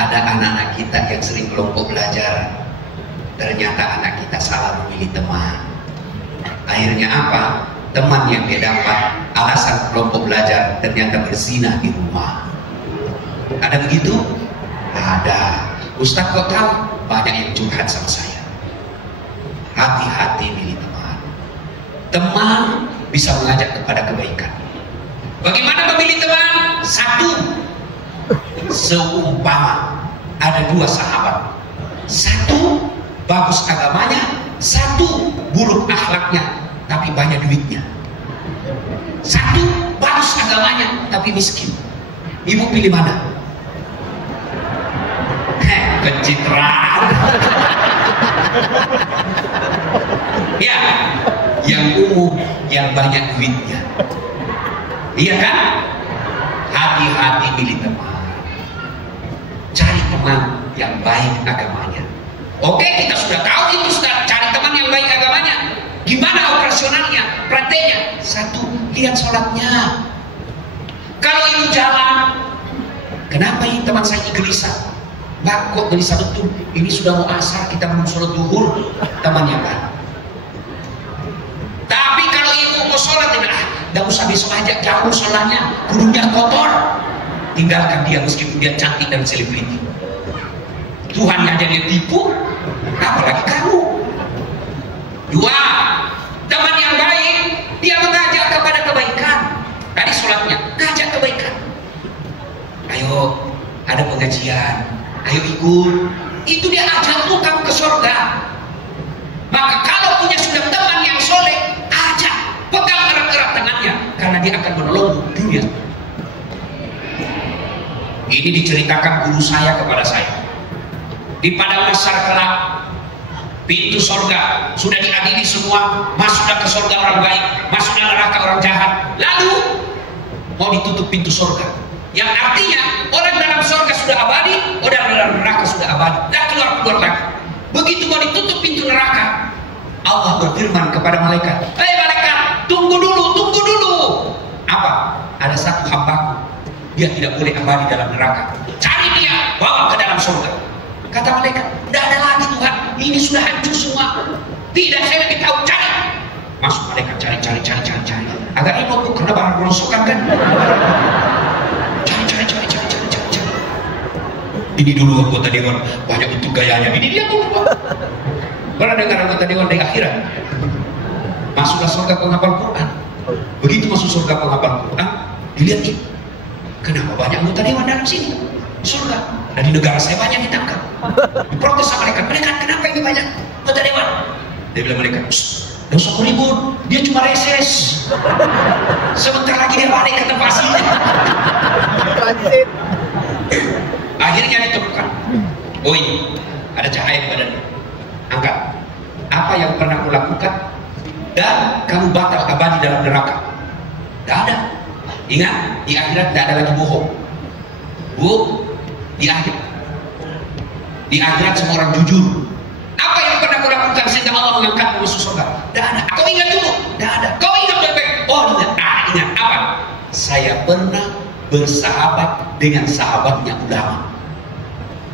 ada anak-anak kita yang sering kelompok belajar. Ternyata anak kita salah memilih teman. Akhirnya apa? Teman yang dia dapat alasan kelompok belajar ternyata berzina di rumah. Ada begitu? Ada. Ustaz kok tahu? Banyak yang curhat sama saya. Hati-hati milih teman. Teman bisa mengajak kepada kebaikan. Bagaimana memilih teman? 1. Seumpama ada 2 sahabat. 1 bagus agamanya, 1 buruk akhlaknya tapi banyak duitnya. 1 bagus agamanya tapi miskin. Ibu pilih mana? Pencitraan. Ya, yang umum, yang banyak duitnya. Iya kan? Hati-hati pilih teman. Cari teman yang baik agamanya. Oke, kita sudah tahu itu, sudah cari teman yang baik agamanya. Gimana operasionalnya, prakteknya? 1, lihat sholatnya. Kalau ibu jalan, kenapa ini teman saya gelisah? Mbak, kok gelisah betul? Ini sudah mau asar, kita belum sholat duhur. Temannya kan? Tapi kalau ibu mau sholat, tidak usah besok aja, jauh sholatnya, gurunya kotor. Tinggalkan dia meskipun dia cantik dan selebriti. Tuhan aja dia tipu, apalagi kamu. 2, teman yang baik, dia mengajak kepada kebaikan. Tadi sholatnya, ngajak kebaikan. Ayo, ada pengajian, ayo ikut. Itu dia ajak kamu ke surga. Maka kalau punya sudah teman yang soleh, ajak, pegang erat-erat tangannya, karena dia akan menolongmu dunia. Ini diceritakan guru saya kepada saya. Di padang mahsyar kelak, pintu surga sudah diadili semua, masuklah ke surga orang baik, masuklah neraka orang jahat. Lalu mau ditutup pintu surga, yang artinya orang dalam surga sudah abadi, orang dalam neraka sudah abadi, dan keluar lagi. Begitu mau ditutup pintu neraka, Allah berfirman kepada malaikat, "Hei malaikat, tunggu dulu. Apa? Ada satu hambaku, dia tidak boleh abadi dalam neraka. Cari dia, bawa ke dalam surga." Kata malaikat, tidak ada lagi Tuhan, ini sudah hancur semua. Tidak, saya lebih tahu, cari. Masuk malaikat, cari. Agak ini karena barang rongsokan kan. Cari. Ini dulu anggota dewan, banyak bentuk gayanya. Ini dia tuh. Pernah dengar anggota dewan dari akhirat? Masuklah surga penghafal Quran. Begitu masuk surga penghafal Quran, dilihat ini. Kenapa banyak anggota dewan dalam sini? Surga. Dan di negara saya banyak ditangkap. Diprotes sama mereka, kenapa ini banyak anggota dewan? Dia bilang mereka, "Gak usah ribut, dia cuma reses. Sebentar lagi dia balik ke tempat aslinya." Akhirnya ditemukan, oh ini ada cahaya badannya. Angkat. Apa yang pernah kamu lakukan dan kamu batal abadi dalam neraka? Tidak ada. Ingat, di akhirat tidak ada lagi bohong. Bu, di akhirat semua orang jujur. Apa yang pernah kau lakukan sehingga Allah mengangkatmu masuk surga? Tidak ada. Kau ingat dulu? Tidak ada. Kau ingat baik-baik? Oh ingat. Ingat apa? Saya pernah bersahabat dengan sahabatnya ulama.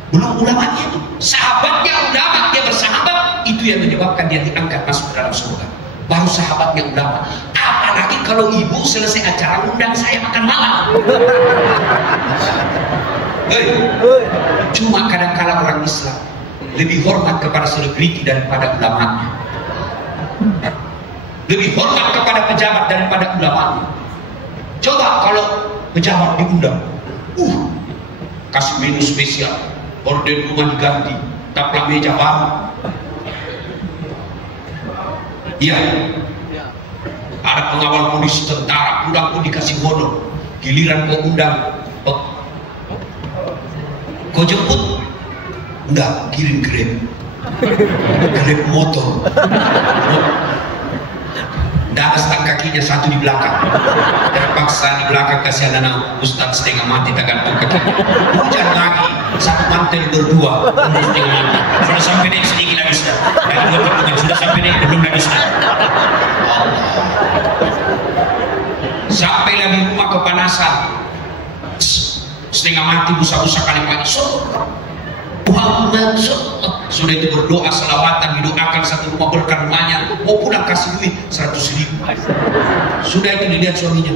Belum ulamanya itu, sahabatnya ulama, dia bersahabat, itu yang menyebabkan dia diangkat masuk ke dalam surga. Baru sahabatnya ulama. Apalagi kalau ibu selesai acara undang saya makan malam. Cuma kadang-kala orang Islam lebih hormat kepada selebriti daripada ulamanya, lebih hormat kepada pejabat daripada ulamanya. Coba kalau pejabat diundang, kasih menu spesial, orden rumah diganti, taplak meja baru. Iya, ada pengawal polisi, tentara, pulang pun dikasih honor. Giliran kau undang, kau jemput, Enggak, kirim Grab motor. Nggak ada stang kakinya, satu di belakang. Terpaksa di belakang kasih anak Ustadz setengah mati tergantung kakinya. Hujan lagi, satu mantel berdua, setengah mati. Sudah sampai naik sedikit lagi Ustadz. Sudah sampai naik belum lagi Ustadz. Sampai lagi rumah kepanasan, setengah mati busa-busa kali pagi. Muhammad sudah itu berdoa selawatan, didoakan satu rumah berkah rumahnya, mau pulang kasih duit 100.000. Sudah itu dilihat suaminya,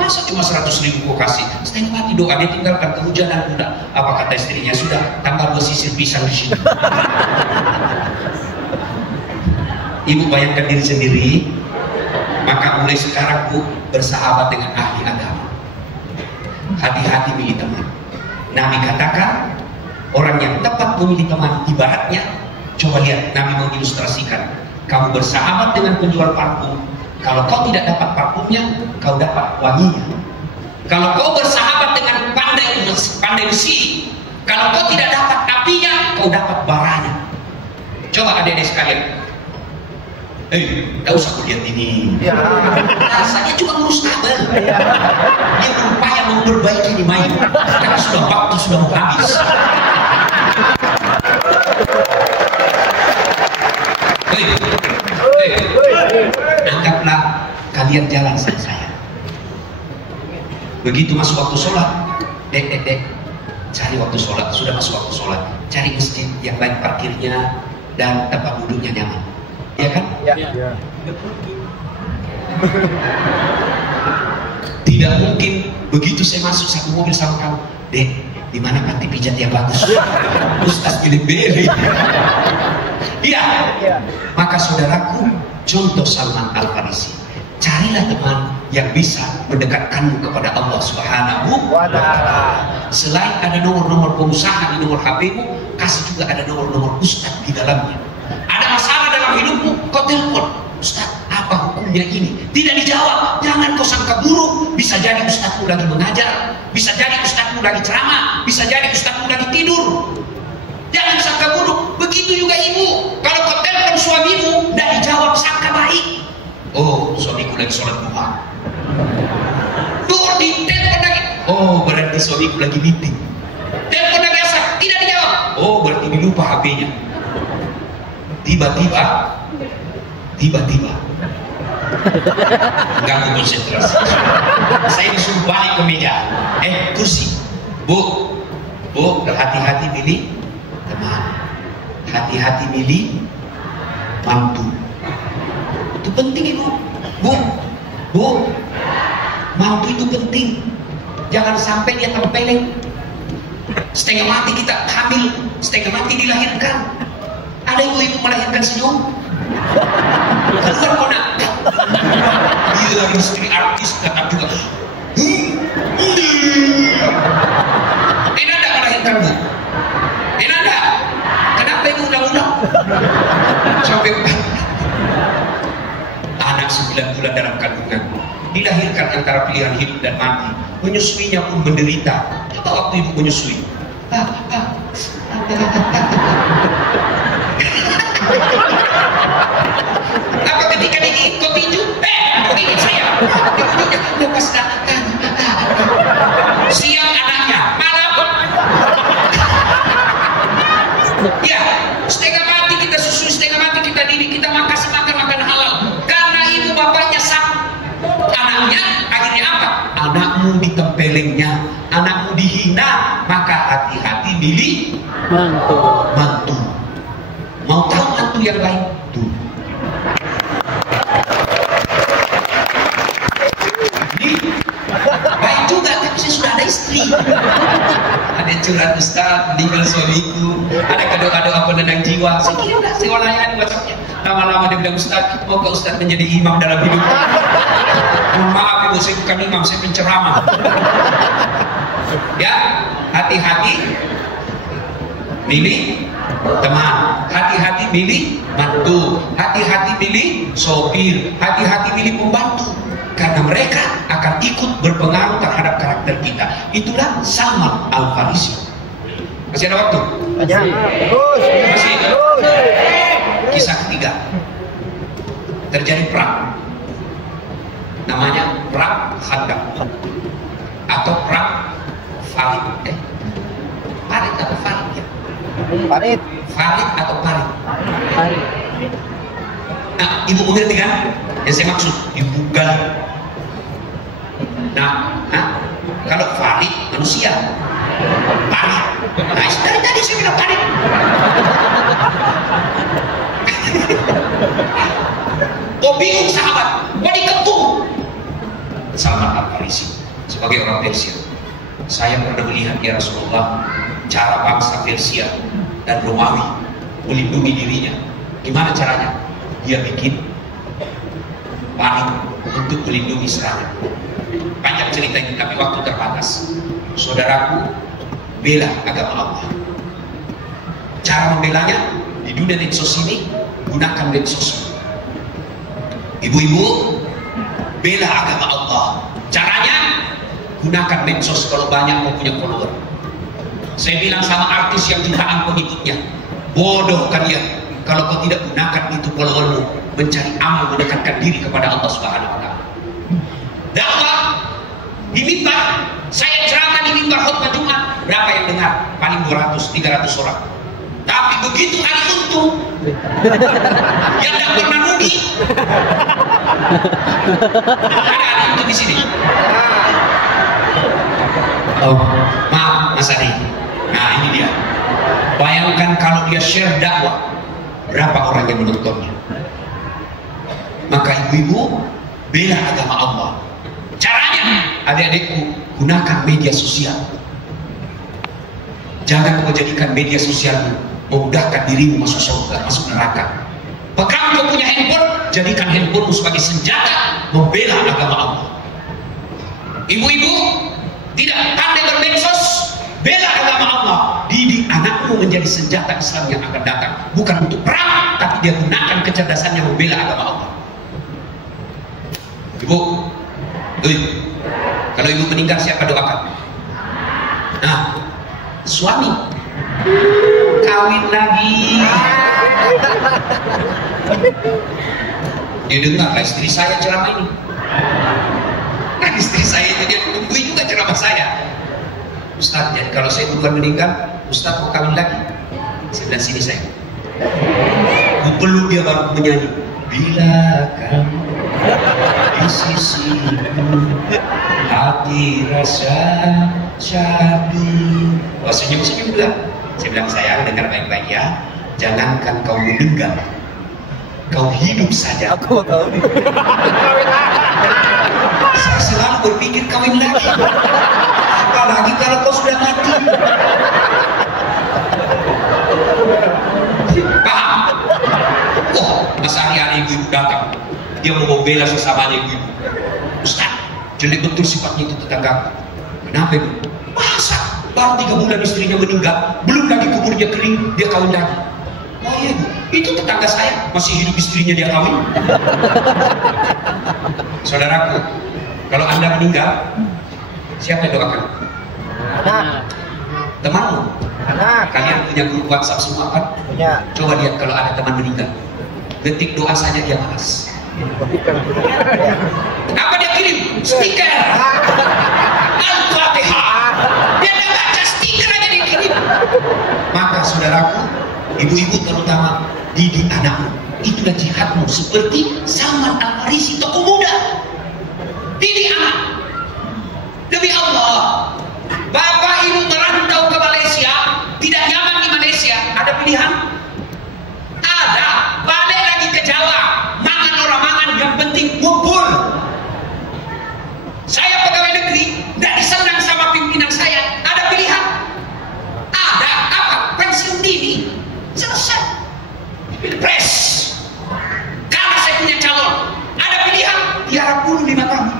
masa cuma 100.000 kau kasih, setengah mati doa, dia tinggalkan kehujanan pula. Apa kata istrinya? Sudah, tambah 2 sisir pisang di sini. Ibu bayangkan diri sendiri. Maka mulai sekarang Bu, bersahabat dengan ahli agama. Hati-hati milih teman. Nabi katakan, orang yang tepat memilih teman, ibaratnya, coba lihat, Nabi mengilustrasikan, kamu bersahabat dengan penjual parfum, kalau kau tidak dapat parfumnya, kau dapat wanginya. Kalau kau bersahabat dengan pandai besi, kalau kau tidak dapat apinya, kau dapat baranya. Coba adik-adik sekalian, tidak usah kulihat ini. Rasanya cuma ngurus kabel. Dia berupaya memperbaiki ini main, karena sudah waktu sudah mau habis. Anggaplah kalian jalan sama saya. Begitu masuk waktu sholat, dek, cari waktu sholat. Sudah masuk waktu sholat, cari masjid yang lain parkirnya dan tempat duduknya nyaman. Ya kan? Ya. Tidak mungkin begitu saya masuk satu mobil sama kamu, dek, di mana panti pijat yang bagus? Ustaz Giliberi. Iya. Maka saudaraku, contoh Salman Al-Farisi, carilah teman yang bisa mendekatkanmu kepada Allah Subhanahu wa Ta'ala. Selain ada nomor-nomor pengusaha di nomor HP-mu, kasih juga ada nomor-nomor ustaz di dalamnya. Ada masalah dalam hidupmu, kau telepon, Ustaz, apa hukumnya ini? Tidak dijawab, jangan kau sangka buruk. Bisa jadi ustazmu lagi mengajar, bisa jadi ustazmu lagi ceramah, bisa jadi ustazmu lagi tidur. Jangan sangka buruk. Begitu juga ibu, kalau kau telepon suamimu, tidak dijawab, sangka baik. Oh, suamiku lagi sholat duha. Dur di telepon lagi. Oh, berarti suamiku lagi meeting. Telepon lagi asal, tidak dijawab. Oh, berarti dilupa HP-nya. Tiba-tiba ganggu konsentrasi. Saya disuruh balik ke meja, kursi. Bu, hati-hati milih teman, hati-hati milih mantu. Itu penting ibu. Bu, mantu itu penting. Jangan sampai dia tempeleng. Setengah mati kita hamil, setengah mati dilahirkan. Ada ibu-ibu melahirkan senyum. Keluar kona. Dia istri artis tetap juga. Enak tak melahirkan bu? Enak tak? Kenapa ibu ulang-ulang? Sampai anak 9 bulan dalam kandungan, dilahirkan antara pilihan hidup dan mati. Menyusuinya pun menderita. Apa waktu ibu menyusui? Apa ketika digigit kau tinju? Gigit saya. Lepas siang anaknya, malam. Ya, setengah mati kita susui, setengah mati kita didik, kita kasih makan halal. Karena ibu bapaknya sak anaknya, akhirnya apa? Anakmu ditempelengnya, anakmu dihina, maka hati-hati milih mantu. Mau tahu mantu yang lain? Tuh. Baik juga, tapi saya sudah ada istri. Ada curhat Ustaz, meninggal suamiku. Ada kado-kado apa nendang jiwa. Saya kira udah, saya layani WhatsAppnya. Lama-lama dia bilang, Ustaz, maukah Ustaz menjadi imam dalam hidup? Maaf ibu, saya bukan imam, saya penceramah. Ya, hati-hati milih teman, hati-hati milih mantu, hati-hati milih sopir, hati-hati milih pembantu, karena mereka akan ikut berpengaruh terhadap karakter kita. Itulah Salman Al-Farisi. Masih ada waktu? Tanya. Terus. Masih ingat? Terus. Kisah ketiga. Terjadi perang. Namanya perang Khandaq atau perang Farid. Farid atau Farid ya? Farid. Farid atau Farid? Nah, ibu mengerti kan? Yang saya maksud ibu gali. Nah, kalau Farid manusia, Farid. Nah, dari tadi saya bilang Farid. Oh bingung sahabat, mau dikepung. Salman Al-Farisi sebagai orang Persia, saya pernah melihat ya Rasulullah cara bangsa Persia dan Romawi melindungi dirinya. Gimana caranya? Dia bikin parit untuk melindungi serangan. Panjang cerita ini tapi waktu terbatas. Saudaraku, bela agama Allah. Cara membelanya di dunia medsos ini, gunakan medsos. Ibu-ibu, bela agama Allah. Caranya gunakan medsos kalau banyak mau punya follower. Saya bilang sama artis yang jutaan pengikutnya, bodoh kalian kalau kau tidak gunakan itu followermu mencari amal mendekatkan diri kepada Allah Subhanahu wa taala. Dakwah di mimbar, saya ceramah di mimbar khutbah Jumat, berapa yang dengar? Paling 200-300 orang. Tapi begitu hari untung yang tidak pernah rugi. Ada untung di sini. Oh, maaf Mas Adi. Nah ini dia. Bayangkan kalau dia share dakwah, berapa orang yang menontonnya? Maka ibu-ibu, bela agama Allah. Caranya, adik-adikku, gunakan media sosial. Jangan kau jadikan media sosialmu memudahkan dirimu masuk surga, masuk neraka. Pegang kau punya handphone, jadikan handphonemu sebagai senjata membela agama Allah. Ibu-ibu, tidak pandai bermedsos, bela agama Allah. Didik anakmu menjadi senjata Islam yang akan datang, bukan untuk perang, tapi dia gunakan kecerdasannya membela agama Allah. Ibu, kalau ibu meninggal siapa doakan? Nah, suami kawin lagi. Dia dengar lah istri saya ceramah ini. Nah istri saya itu dia tungguin juga ceramah saya. Ustaz, jadi kalau saya duluan meninggal, Ustaz mau kawin lagi. Sebelah sini saya. Ku peluk dia baru menyanyi. Bila kamu di sisiku, hati rasa cabi. Oh senyum-senyum juga. Saya bilang sayang dengar baik-baik ya. Jangankan kau meninggal, kau hidup saja. Aku tahu. Saya selalu berpikir kawin lagi. Apalagi kalau kau sudah mati. Paham? Oh, Mas Ari ada ibu-ibu datang. Dia mau membela sesamanya ibu-ibu. Ustaz, jelek betul sifatnya itu tetangga. Kenapa ibu? Masa? Baru 3 bulan istrinya meninggal, belum lagi kuburnya kering, dia kawin lagi. Oh iya ibu, itu tetangga saya, masih hidup istrinya dia kawin. Saudaraku, kalau anda meninggal, siapa yang doakan? Anak. Temanmu? Anak. Kalian punya grup WhatsApp semua kan? Punya. Coba lihat kalau ada teman meninggal, ketik doa saja dia malas. Apa dia kirim? Stiker. Al-Fatihah. Dia tidak baca stiker aja dia kirim. Maka saudaraku, ibu-ibu terutama, didik anakmu. Itulah jihadmu seperti Salman Al-Farisi tokoh muda. Didik anak. Demi Allah, bapak ibu merantau ke Malaysia, tidak nyaman di Malaysia, ada pilihan? Ada. Balik lagi ke Jawa, mangan orang mangan, yang penting bubur. Saya pegawai negeri, tidak disenang sama pimpinan saya, ada pilihan? Ada. Apa? Pensiun dini. Selesai. Pilpres. Karena saya punya calon, ada pilihan? Tiara puluh 5 tahun.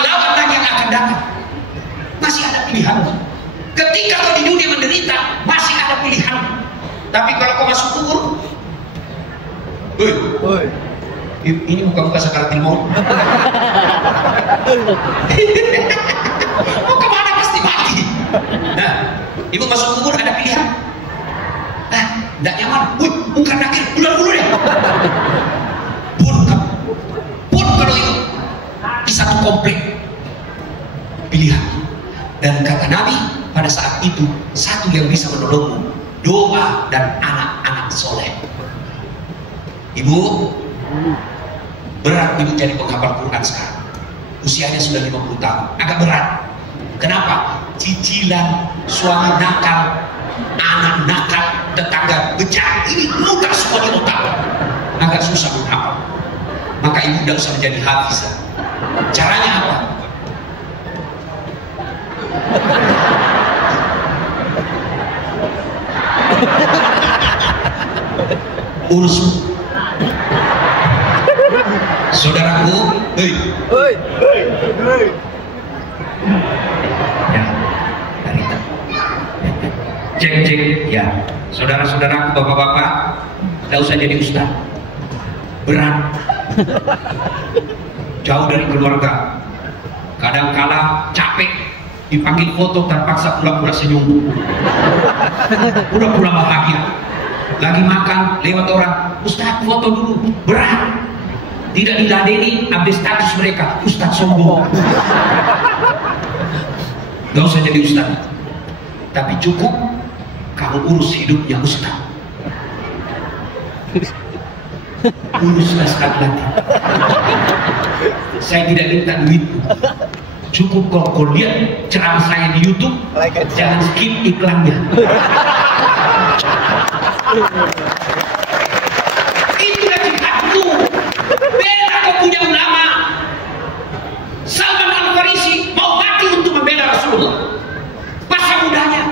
Lawan lagi yang akan datang. Masih ada pilihan. Ketika kau di dunia menderita, masih ada pilihan. Tapi kalau kau masuk kubur, ini muka-muka sakaratul maut. Mau kemana pasti mati. Nah, ibu masuk kubur ada pilihan. Tidak nyaman. Wih, mungkar nakir, bulan dulu deh. Pun kalau itu di satu komplek pilihan. Dan kata Nabi pada saat itu satu yang bisa menolongmu, doa dan anak-anak soleh. Ibu, berat ibu jadi penghafal Quran sekarang. Usianya sudah 50 tahun, agak berat. Kenapa? Cicilan, suami nakal, anak nakal, tetangga bejat, ini mudah semua di otak. Agak susah menghafal. Maka ibu tidak usah menjadi hafizah. Caranya apa? Urus. Saudaraku, hei. Ya, dari cek ya. Saudara-saudaraku, bapak-bapak, tidak usah jadi ustaz. Berat. Jauh dari keluarga. Kadang-kala capek, dipanggil foto terpaksa pura-pura senyum. Pura-pura bahagia. Lagi makan, lewat orang, Ustaz foto dulu. Berat. Tidak diladeni, update status mereka, Ustaz sombong. Gak usah jadi Ustaz. Tapi cukup kamu urus hidupnya Ustaz. Uruslah sekali nanti. Saya tidak minta duit. Cukup kau lihat ceramah saya di YouTube, jangan skip iklannya. Itulah jihadmu. Bela kau punya ulama. Salman Al-Farisi mau mati untuk membela Rasulullah. Masa mudanya.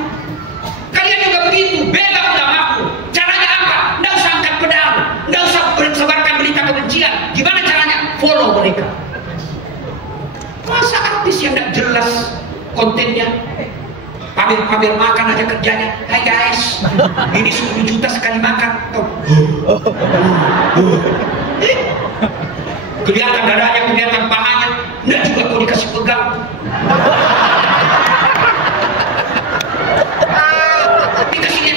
Kalian juga begitu. Bela ulamaku. Caranya apa? Nggak usah angkat pedang. Nggak usah sebarkan berita kebencian. Gimana caranya? Follow mereka. Masa artis yang tidak jelas kontennya, pamer-pamer makan aja kerjanya. Hai guys, ini 10 juta sekali makan. Kelihatan dadanya, kelihatan pahanya, enggak juga kau dikasih pegang. Dikasihnya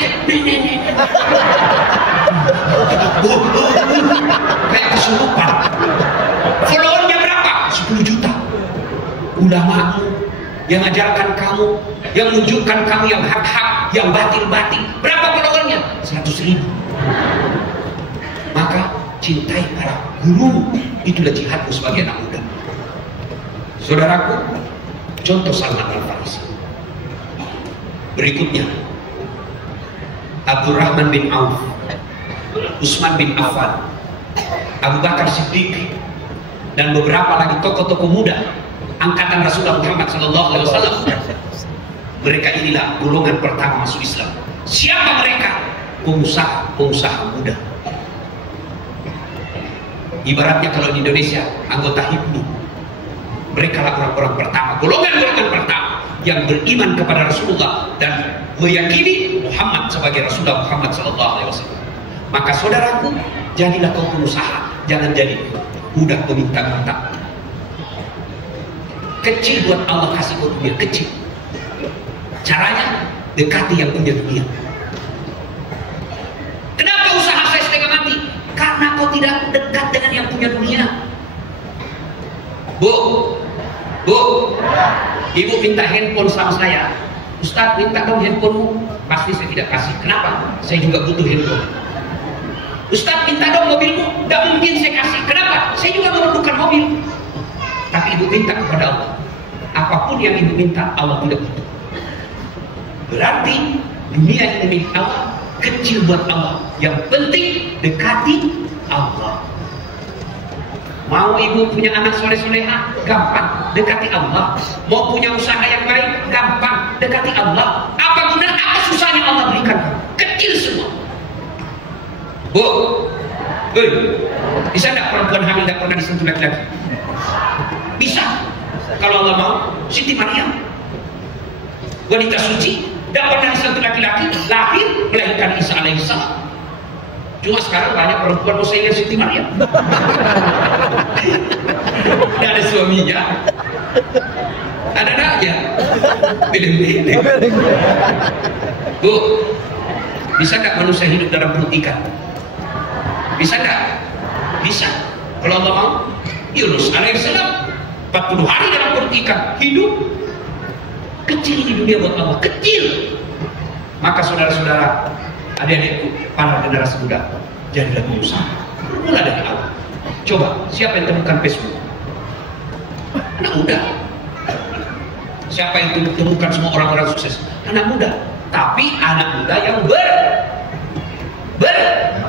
kayak kesurupan. Followernya berapa? 10 juta. Ulamamu yang ajarkan kamu, yang menunjukkan kamu yang hak-hak, yang batil-batil, berapa followernya? 100.000. Maka cintai para guru, itulah jihadmu sebagai anak muda. Saudaraku, contoh Salman Al-Farisi. Berikutnya Abdurrahman bin Auf, Utsman bin Affan, Abu Bakar Siddiq, dan beberapa lagi tokoh-tokoh muda angkatan Rasulullah Muhammad SAW. Mereka inilah golongan pertama masuk Islam. Siapa mereka? Pengusaha muda. Ibaratnya kalau di Indonesia anggota HIPMI. Mereka lah orang-orang pertama, golongan pertama yang beriman kepada Rasulullah dan meyakini Muhammad sebagai Rasulullah Muhammad SAW. Maka saudaraku, jadilah kau pengusaha, jangan jadi budak peminta-minta. Kecil buat Allah kasih kau dunia, kecil. Caranya dekati yang punya dunia. Kenapa usaha saya setengah mati? Karena kau tidak dekat dengan yang punya dunia. Bu, ibu minta handphone sama saya. Ustaz, minta dong handphonemu. Pasti saya tidak kasih. Kenapa? Saya juga butuh handphone. Ustaz, minta dong mobilmu. Tidak mungkin saya kasih. Kenapa? Saya juga memerlukan mobil. Tapi ibu minta kepada Allah. Apapun yang ibu minta, Allah tidak butuh. Berarti dunia ini milik Allah, kecil buat Allah. Yang penting dekati Allah. Mau ibu punya anak soleh-soleha, gampang, dekati Allah. Mau punya usaha yang baik, gampang, dekati Allah. Apa guna, apa susahnya Allah berikan? Kecil semua. Bu, bisa tidak perempuan hamil tidak pernah disentuh laki-laki? Bisa. Kalau Allah mau, Siti Maryam, wanita suci, tidak pernah disentuh laki-laki, lahir melahirkan Isa alaihissalam. Cuma sekarang banyak perempuan mau saya Siti Maryam. Tidak ada suaminya. Ada anaknya. Beda-beda. Bu, bisa nggak manusia hidup dalam perut ikan? Bisa nggak? Bisa. Kalau Allah mau, Yunus alaihissalam 40 hari dalam perut ikan hidup. Kecil di dunia buat Allah, kecil. Maka saudara-saudara, adik-adikku, para generasi muda, jadilah pengusaha. Bermula dari awal. Coba, siapa yang temukan Facebook? Anak muda. Siapa yang temukan semua orang-orang sukses? Anak muda. Tapi anak muda yang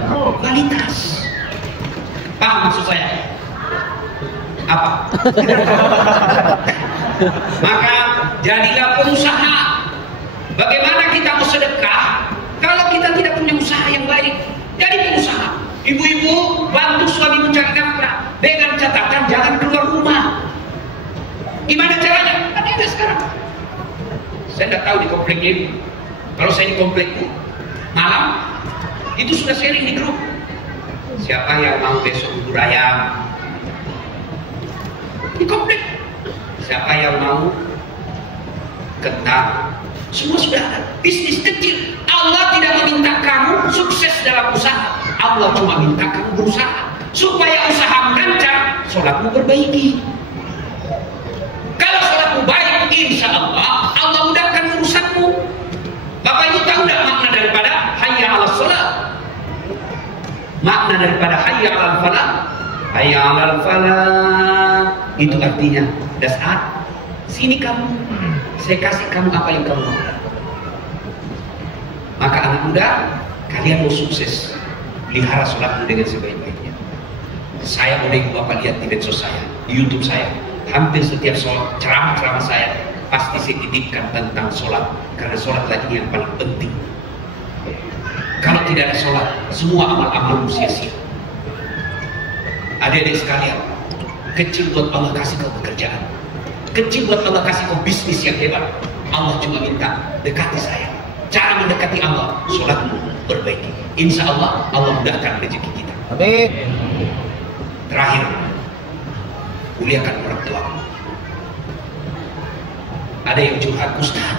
berkualitas. Paham maksud saya? Apa? Maka jadilah pengusaha. Bagaimana kita mau sedekah kalau kita tidak punya usaha yang baik? Jadi pengusaha. Ibu-ibu bantu suami mencari nafkah dengan catatan jangan keluar rumah. Gimana caranya? Ada sekarang. Saya tidak tahu di komplek ini. Kalau saya di komplekku malam itu sudah sharing di grup. Siapa yang mau besok bubur ayam? Di komplek. Siapa yang mau kentang? Semua sudah ada. Bisnis kecil. Allah tidak meminta kamu sukses dalam usaha. Allah cuma minta kamu berusaha supaya usaha lancar, sholatmu perbaiki. Kalau sholatmu baik, insya Allah Allah mudahkan urusanmu. Bapak Ibu tahu tidak makna daripada hayya 'alas shalah? Makna daripada hayya 'alal falah. Hayya 'alal falah itu artinya dasar. Sini kamu, saya kasih kamu apa yang kamu mau. Maka anak muda, kalian mau sukses, pelihara sholatmu dengan sebaik-baiknya. Saya boleh Bapak lihat di medsos saya, di YouTube saya, hampir setiap sholat, ceramah-ceramah saya pasti saya titipkan tentang sholat, karena sholatlah ini yang paling penting. Kalau tidak ada sholat, semua amal-amalmu sia-sia. Adik-adik sekalian, kecil buat Allah kasih kau pekerjaan, kecil buat Allah kasih kau bisnis yang hebat. Allah cuma minta dekati saya. Cara mendekati Allah, sholatmu perbaiki. Insya Allah Allah mudahkan rezeki kita. Amin. Terakhir, muliakan orang tua. Ada yang curhat, Ustaz,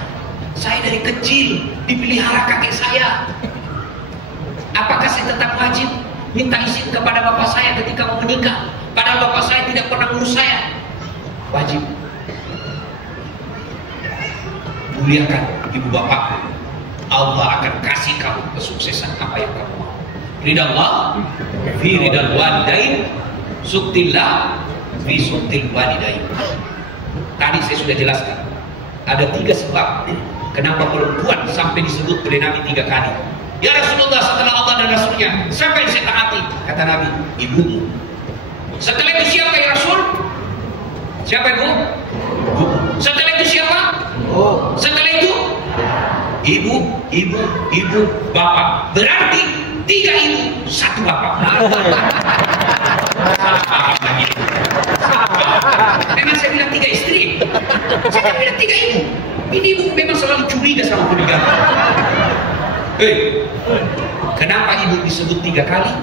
saya dari kecil dipelihara kakek saya. Apakah saya tetap wajib minta izin kepada bapak saya ketika mau menikah? Padahal bapak saya tidak pernah ngurus saya. Wajib. Muliakan ibu bapak. Allah akan kasih kamu kesuksesan apa yang kamu mau. Ridha Allah fi ridal walidain, suktillah fi suktil walidain. Tadi saya sudah jelaskan. Ada 3 sebab kenapa perempuan sampai disebut oleh Nabi 3 kali. Ya Rasulullah, setelah Allah dan Rasulnya siapa yang saya taati? Kata Nabi, ibumu. Setelah itu siapa ya Rasul? Siapa ibu? Setelah itu siapa? Setelah itu ibu, bapak. Berarti 3 ibu, 1 bapak. Salah lagi. Memang saya bilang 3 istri. Saya bilang 3 ibu. Ini ibu memang selalu curiga sama poligami. Kenapa ibu disebut 3 kali?